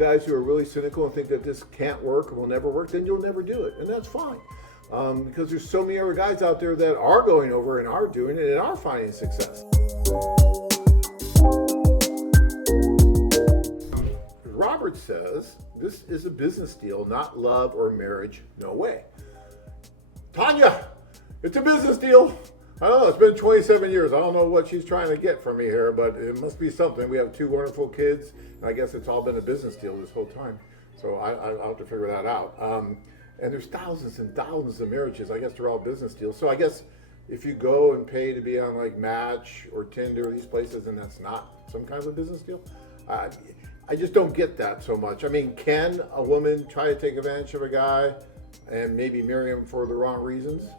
guys who are really cynical and think that this can't work or will never work, then you'll never do it, and that's fine. Because there's so many other guys out there that are going over and are doing it and are finding success. Robert says this is a business deal, not love or marriage. No way. Tanya, it's a business deal. I don't know, it's been 27 years. I don't know what she's trying to get from me here, but it must be something. We have 2 wonderful kids, and I guess it's all been a business deal this whole time. So I'll have to figure that out. And there's thousands and thousands of marriages. I guess they're all business deals. So I guess if you go and pay to be on like Match or Tinder, these places, and that's not some kind of a business deal, I just don't get that so much. I mean, can a woman try to take advantage of a guy and maybe marry him for the wrong reasons?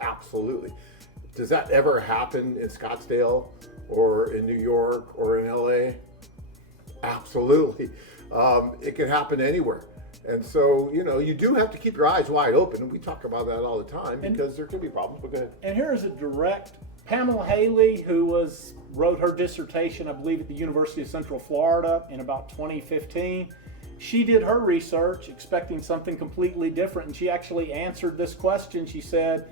Absolutely. Does that ever happen in Scottsdale or in New York or in LA? Absolutely. It can happen anywhere. And so, you do have to keep your eyes wide open. And we talk about that all the time because there can be problems. But go ahead. And here is a direct Pamela Haley, who wrote her dissertation, I believe, at the University of Central Florida in about 2015. She did her research expecting something completely different, and she actually answered this question. She said,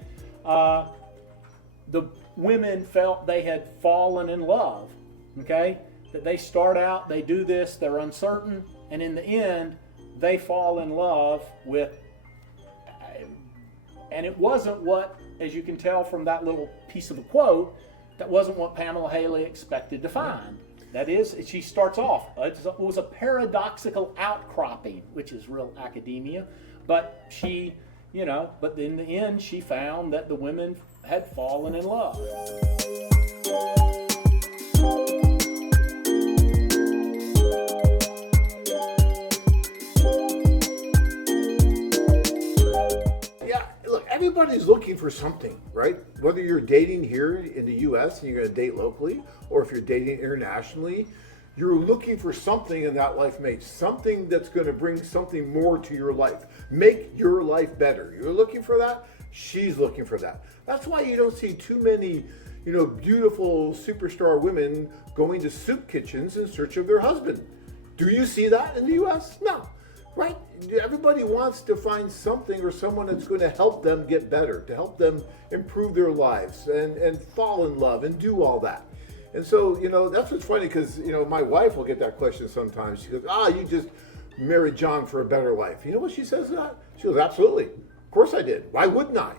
the women felt they had fallen in love, okay? That they start out, they do this, they're uncertain, and in the end, they fall in love with, and it wasn't what, as you can tell from that little piece of a quote, that wasn't what Pamela Haley expected to find. That is, she starts off, it was a paradoxical outcropping, which is real academia, but she, but in the end, she found that the women had fallen in love. Everybody's looking for something, right? Whether you're dating here in the US and you're going to date locally, or if you're dating internationally, you're looking for something in that life mate, something that's going to bring something more to your life, make your life better. You're looking for that, she's looking for that. That's why you don't see too many, beautiful superstar women going to soup kitchens in search of their husband. Do you see that in the US? No. Right? Everybody wants to find something or someone that's going to help them get better, to help them improve their lives and fall in love and do all that. And so, that's what's funny because, my wife will get that question sometimes. She goes, you just married John for a better life. You know what she says to that? She goes, absolutely. Of course I did. Why wouldn't I?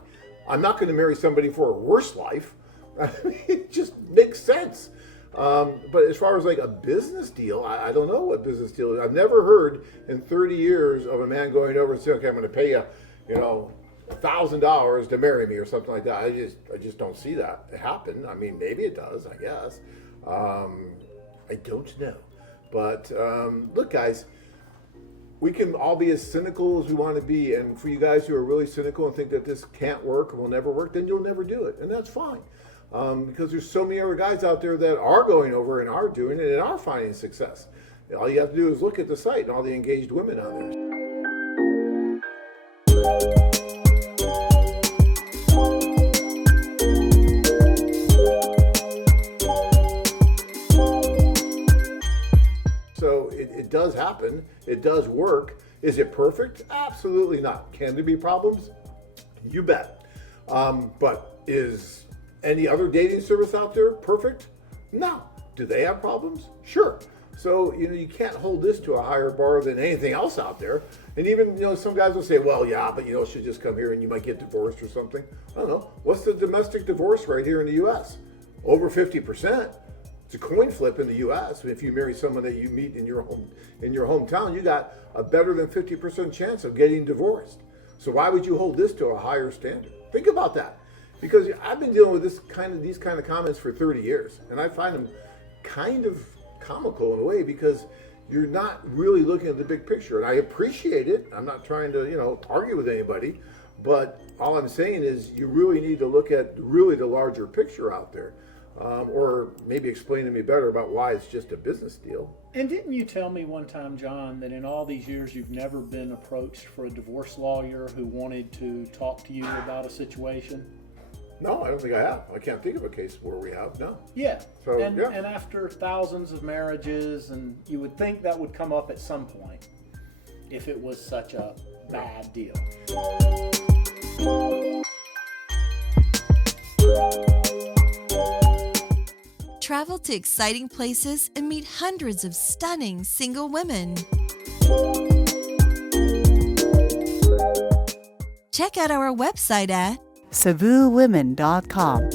I'm not going to marry somebody for a worse life. I mean, it just makes sense. But as far as like a business deal, I don't know what business deal is. I've never heard in 30 years of a man going over and saying, okay, I'm going to pay you, $1,000 to marry me or something like that. I just don't see that happen. I mean, maybe it does, I guess. I don't know. But look, guys, we can all be as cynical as we want to be. And for you guys who are really cynical and think that this can't work or will never work, then you'll never do it. And that's fine. Because there's so many other guys out there that are going over and are doing it and are finding success. All you have to do is look at the site and all the engaged women on there. So it does happen. It does work. Is it perfect? Absolutely not. Can there be problems? You bet. But is any other dating service out there perfect? No. Do they have problems? Sure. So, you can't hold this to a higher bar than anything else out there. And even, some guys will say, well, yeah, but, she'll just come here and you might get divorced or something. I don't know. What's the domestic divorce rate here in the U.S.? Over 50%. It's a coin flip in the U.S. If you marry someone that you meet in your hometown, you got a better than 50% chance of getting divorced. So why would you hold this to a higher standard? Think about that. Because I've been dealing with these kind of comments for 30 years, and I find them kind of comical in a way because you're not really looking at the big picture. And I appreciate it. I'm not trying to, argue with anybody, but all I'm saying is you really need to look at really the larger picture out there, or maybe explain to me better about why it's just a business deal. And didn't you tell me one time, John, that in all these years you've never been approached for a divorce lawyer who wanted to talk to you about a situation? No, I don't think I have. I can't think of a case where we have. No. Yeah. So, and, yeah. and after thousands of marriages, and you would think that would come up at some point if it was such a bad deal. Travel to exciting places and meet hundreds of stunning single women. Check out our website at CebuWomen.com.